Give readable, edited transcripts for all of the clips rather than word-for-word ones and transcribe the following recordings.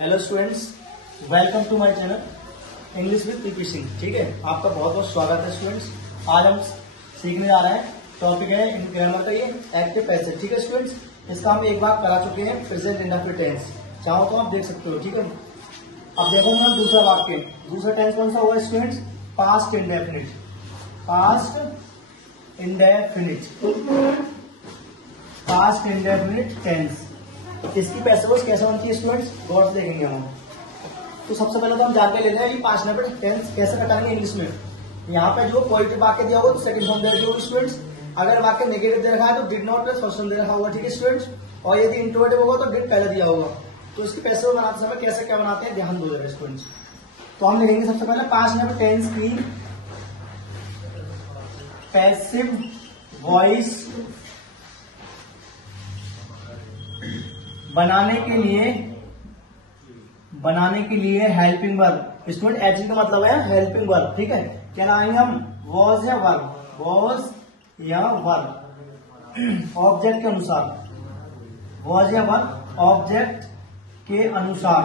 Hello students, welcome to my channel English with PP Singh. ठीक है, आपका बहुत बहुत स्वागत है स्टूडेंट्स। आज हम सीखने जा रहे हैं, टॉपिक है इन ग्रामर का ये एक्टिव पैसिव। ठीक है स्टूडेंट्स, इसका हम एक बार करा चुके हैं, प्रेजेंट इंडेफिनिट टेंस। चाहो तो आप देख सकते हो। ठीक है, अब देखो हम दूसरा वाक्य, दूसरा टेंस कौन सा हुआ students? Past indefinite. Past indefinite, past indefinite tense. इसकी पैसिव कैसे बनती है स्टूडेंट्स, गौर से देखेंगे हम। तो सबसे पहले तो हम जान के लेते हैं कि पास्ट इंडेफिनिट टेंस कैसे बताएंगे इंग्लिश में। यहाँ पे जो पॉजिटिव वाक्य दिया होगा तो सेकंड फॉर्म दे रखी होगी स्टूडेंट्स। अगर वाक्य नेगेटिव दे रखा है तो did not plus first form दे रखा होगा। ठीक है स्टूडेंट्स, और यदि इंट्रोगेटिव होगा तो डिड पहले दिया होगा। तो इसकी पैसिव बनाते समय कैसे क्या बनाते हैं ध्यान दो जरा स्टूडेंट्स। तो हम लिखेंगे सबसे पहले पास्ट इंडेफिनिट टेंस की पैसिव वॉइस बनाने के लिए हेल्पिंग वर्ब। स्टूडेंट एच का मतलब है हेल्पिंग वर्ब। ठीक है, क्या लगाएंगे हम? वॉज या वर्ब, वॉज या वर्ब ऑब्जेक्ट के अनुसार, वॉज या वर्ब ऑब्जेक्ट के अनुसार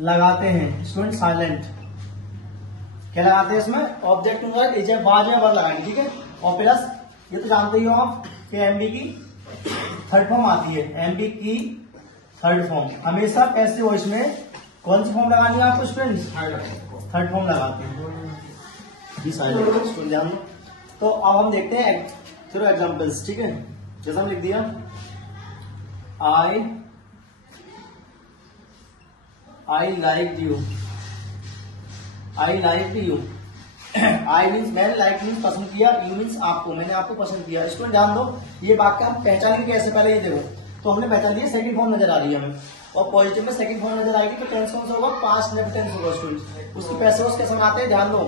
लगाते हैं स्टूडेंट। साइलेंट क्या लगाते हैं इसमें? ऑब्जेक्ट के अनुसार वाज या वर्ब लगाएंगे। ठीक है, और प्लस ये तो जानते ही हो आप कि एमबी की थर्ड फॉर्म आती है। एमबी की थर्ड फॉर्म हमेशा पैसिव वॉइस में कौन सी फॉर्म लगानी है आपको स्टूडेंट्स? थर्ड फॉर्म लगाते हैं। ध्यान दो। तो अब हम देखते हैं थ्रू एग्जांपल्स। ठीक है, जैसा हम लिख दिया I like you, I like you. I means मैंने, लाइक मीन्स पसंद किया, यू मीन्स आपको, मैंने आपको पसंद किया। स्टूडेंट ध्यान दो, ये वाक्य हम पहचानेंगे कैसे? पहले ये देखो, तो हमने पहचान लिया सेकंड फॉर्म नजर आ रही है हमें, और पॉजिटिव में सेकंड फॉर्म नजर आएगी तो टेंस कौन सा होगा? पास्ट इंडेफिनिट टेंस होगा स्टूडेंट। उसकी पैसिव कैसे बनाते हैं ध्यान दो।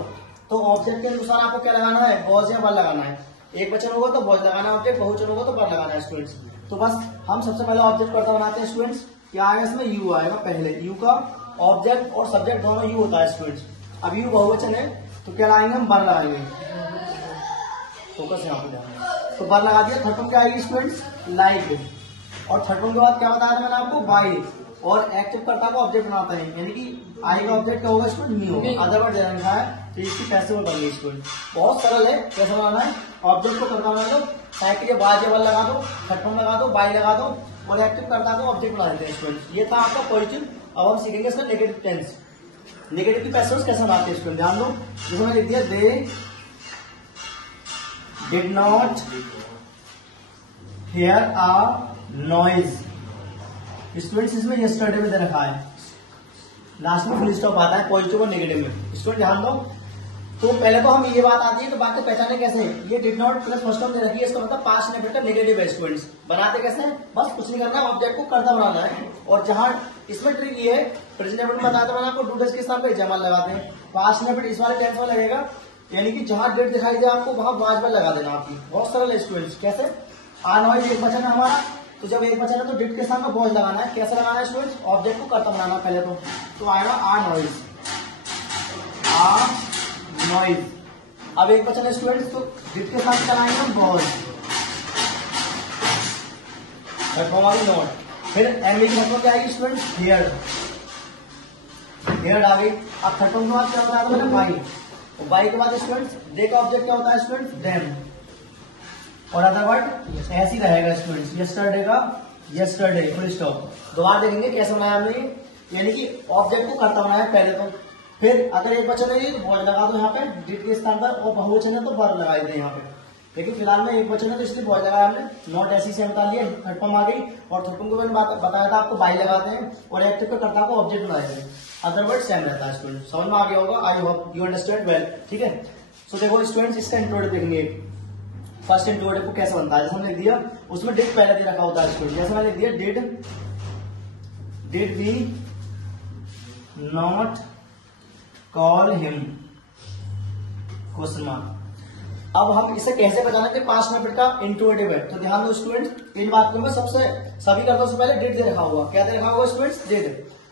तो ऑब्जेक्ट के अनुसार आपको क्या लगाना है? वॉज या वर्ब लगाना है। एक वचन होगा तो वॉज लगाना है ऑब्जेक्ट, बहुवचन होगा तो वर्ब लगाना है स्टूडेंट्स। तो बस हम सबसे पहले ऑब्जेक्ट कर्ता बनाते हैं स्टूडेंट्स। क्या आएगा इसमें? यू आएगा पहले। यू का ऑब्जेक्ट और सब्जेक्ट दोनों यू होता है स्टूडेंट्स। अब यू बहुवचन है तो क्या लगाएंगे हम? वर्ब लगाएंगे। फोकस यहाँ पे ध्यान। तो वर्ब लगा दिया। थर्ड फॉर्म क्या आएगी स्टूडेंट्स? लाइक। और थर्ड फॉर्म के बाद क्या बताया था मैंने आपको? बाय। और एक्टिव कर्ता को ऑब्जेक्ट बनाता है, यानी कि आई का ऑब्जेक्ट क्या होगा स्टूडेंट? मी होगा। अदरवाइज दे रखा है तो इसकी पैसिव बन गई स्टूडेंट। बहुत सरल है, कैसे बनाना है? ऑब्जेक्ट को कर्ता बना दो, साइकिल के बाद वर्ब लगा दो, थर्ड फॉर्म लगा दो, बाय लगा दो, और एक्टिव कर्ता को ऑब्जेक्ट बना देते हैं स्टूडेंट। ये था आपका पॉजिटिव। अब हम सीखेंगे इसका नेगेटिव टेंस। नेगेटिव की पैसिव कैसे बनाते हैं स्टूडेंट ध्यान दो। जैसे मैं लिख दिया they did not here a noise. Students इसमें यस्टरडे में दे रखा है, लास्ट में फुल स्टॉप आता है पॉजिटिव और नेगेटिव में। स्टूडेंट ध्यान दो। तो पहले तो हम ये बात आती है तो बातें पहचाने कैसे? ये did not plus first form दे रखी है, इसका मतलब पास्ट इंडेफिनिट का नेगेटिव है स्टूडेंट्स। बनाते कैसे? बस कुछ नहीं करना है, ऑब्जेक्ट को कर्ता बनाना है। और जहां इसमें ट्रिक ये है, प्रेजेंट इंडेफिनिट बताया था मैंने आपको, डू डज के साथ में जमा लगाते हैं। पास्ट इंडेफिनिट इस वाले टेंस में लगेगा, यानी कि जहां डेट दिखाई दे आपको वहां वाज लगा देना आपकी। बहुत सरल है स्टूडेंट्स। कैसे? आ नॉइज एक वचन है हमारा, तो जब एक वचन है तो डिड के साथ में वॉज लगाना है। कैसे लगाना है स्टूडेंट्स? ऑब्जेक्ट को कर्ता बनाना पहले तो आएगा आ नॉइज, आ नॉइज। अब एक वचन है स्टूडेंट्स तो डिड के साथ चलाएंगे हम वॉज, नॉट। फिर एमबी की मतलब क्या आएगी स्टूडेंट्स? हियर, हियर आ गई। अब थर्ड फॉर्म के बाद क्या बताया था मैंने? बाई। और बाई के बाद स्टूडेंट्स दे का ऑब्जेक्ट क्या होता है स्टूडेंट्स? देम। और अदर वर्ड ऐसे ही रहेगा स्टूडेंट्स। यस्टरडे का यस्टरडे, फुल स्टॉप। दोबारा देखेंगे कैसे बनाया हमने, यानी कि ऑब्जेक्ट को कर्ता बनाया पहले तो, फिर अगर एक वचन है तो वॉज लगा दो यहाँ पे डिड के स्थान पर, और बहुवचन है तो वर्ब लगा देते हैं यहाँ पे। लेकिन फिलहाल में एक वचन है तो इसलिए वॉज लगाया हमने, नॉट ऐसी से बता लिया। थर्ड फॉर्म आ गई, और थर्ड फॉर्म को मैंने बताया था आपको बाई लगाते हैं, और एक्टिव के कर्ता को ऑब्जेक्ट बनाते हैं। अदरवाइज सेम रहता है स्टूडेंट। समझ में आ गया होगा, I hope you understand well. ठीक है, सो देखो स्टूडेंट्स इसका इंट्रोडक्शन देखेंगे। फर्स्ट इंट्रोडक्शन को कैसे बनता है? जैसे हमने लिख दिया उसमें डिड पहले दे रखा होता है स्टूडेंट। जैसे मैंने लिख दिया did we not call him, question mark. अब हम इसे कैसे पहचाने कि पास्ट इंडेफिनिट का इंट्रोगेटिव है? तो ध्यान दो स्टूडेंट, इन बातों में सभी कर्ताओं से पहले डिड दे रखा होगा। क्या दे रखा होगा स्टूडेंट्स? डिड।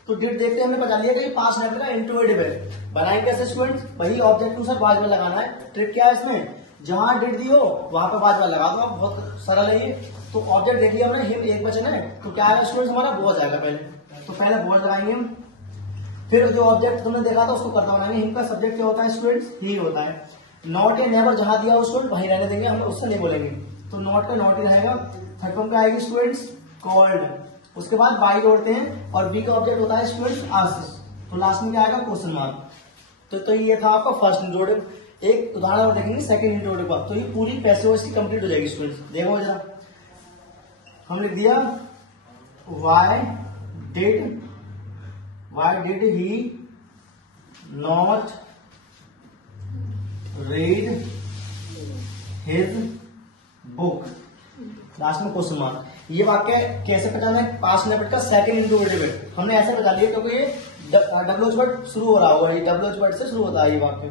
तो डिड देखते हमने बता लिया कि पास्ट इंडेफिनिट का इंट्रोगेटिव है। बनाएंगे कैसे स्टूडेंट्स? वही ऑब्जेक्ट के अनुसार वाज लगाना है। ट्रिक क्या है इसमें? जहां डिड दी हो वहां पे वाज लगा दो। बहुत सरल है ये। तो ऑब्जेक्ट देख लिया हमने, हिम एक वचन है, तो क्या आएगा स्टूडेंट्स हमारा वॉज आएगा पहले, तो पहले वॉज लगाएंगे हम। फिर जो ऑब्जेक्ट तुमने देखा था उसको कर्ता बनाएंगे। हिम का सब्जेक्ट क्या होता है स्टूडेंट्स, ही होता है। नॉट या नेवर जहां दिया हो स्टूडेंट वहीं रहने देंगे, हम उससे नहीं बोलेंगे, तो नॉट का नॉट ही रहेगा। थर्ड फॉर्म क्या आएगी स्टूडेंट्स, कॉल्ड। उसके बाद बाई जोड़ते हैं और बी का ऑब्जेक्ट होता है स्टूडेंट्स आस्क, तो लास्ट में क्या आएगा क्वेश्चन मार्क। तो ये था आपका फर्स्ट इंट्रोडक्ट। एक उदाहरण और देखेंगे सेकंड इंट्रोडक्ट का, तो ये पूरी पैसिव वॉइस की कंप्लीट हो जाएगी स्टूडेंट्स। देखो जरा, हम लिख दिया why did he not read his book, last में क्वेश्चन मार्क। ये वाक्य कैसे पहचाना है, पास्ट नेपेट का सेकंड इंट्रोगेटिव है, हमने ऐसे बता लिया क्योंकि ये डब्ल्यूएच वर्ड शुरू हो रहा होगा, ये डब्ल्यूएच वर्ड से शुरू होता है ये वाक्य,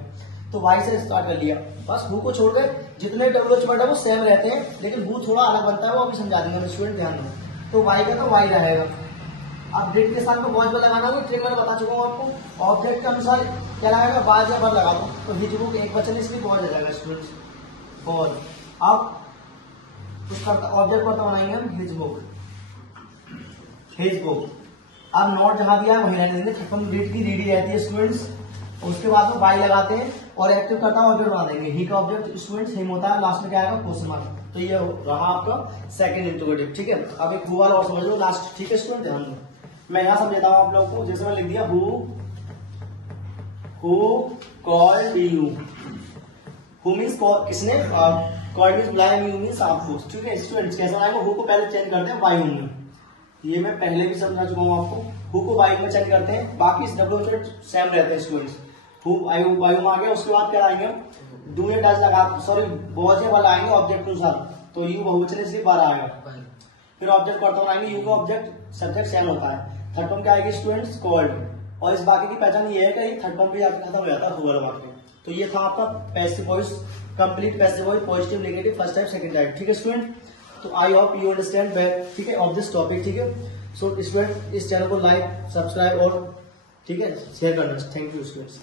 तो वाई से स्टार्ट कर लिया। बस हु को छोड़ गए, जितने डब्ल्यूएच वर्ड है वो सेम रहते हैं, लेकिन हु थोड़ा अलग बनता है, वो अभी समझा देंगे स्टूडेंट, ध्यान दो। तो वाई का तो वाई रहेगा। अब डिड के साथ में वॉज में लगाना है, ट्रिक मैंने बता चुका हूँ आपको। ऑब्जेक्ट के अनुसार क्या लगाएगा, वाज या वर लगा दो, तो हिज बुक एक वचन है इसलिए वॉज आ जाएगा स्टूडेंट्स, वॉज। अब उसका ऑब्जेक्ट पर बनाएंगे हम हिज बुक, हिज बुक। अब नॉट जहां दिया है वहीं रहने देंगे, थर्ड रीड की रीडी रहती है स्टूडेंट्स। उसके बाद में बाई लगाते हैं और एक्टिव करता ऑब्जेक्ट बना देंगे, ही का ऑब्जेक्ट स्टूडेंट्स हिम होता है, लास्ट में क्या आएगा क्वेश्चन मार्क। तो ये रहा आपका सेकंड इंट्रोगेटिव, ठीक है। अब एक हु वाला और समझ लो लास्ट, ठीक है स्टूडेंट, ध्यान दो। मैं यहां समझाता हूं आप लोगों को, जैसे मैं लिख दिया who called you. Who means किसने, कॉल्ड मीन्स बुलाया, यू मीन्स आपको, ठीक है स्टूडेंट्स। कैसा आएगा, हु को पहले चेंज करते हैं वाई में, ये मैं पहले भी समझा चुका हूं आपको। हु को वाई में चेंज करते हैं, बाकी डब्ल्यू सेम रहते हैं स्टूडेंट्स। हु वाई में आ गया, उसके बाद क्या आएंगे, डू या डज लगा, सॉरी वॉज या वर आएंगे ऑब्जेक्ट अनुसार, तो यू बहुवचन इसलिए बार आएगा। फिर ऑब्जेक्ट करता हूँ आएंगे, यू का ऑब्जेक्ट सब्जेक्ट सेम होता है। थर्ड फॉर्म क्या आएगी स्टूडेंट्स, कॉल्ड। और इस बाकी की पहचान ये है कि थर्ड फॉर्म भी आपका खत्म हो जाता है हुआ वाक्य। तो ये था आपका passive voice, complete passive voice, positive negative, first type second type, ठीक है स्टूडेंट। तो आई होप यू अंडरस्टैंड, ठीक है, ऑफ दिस टॉपिक, ठीक है। सो स्टूडेंट इस चैनल को लाइक, सब्सक्राइब और ठीक है शेयर करना। Thank you students.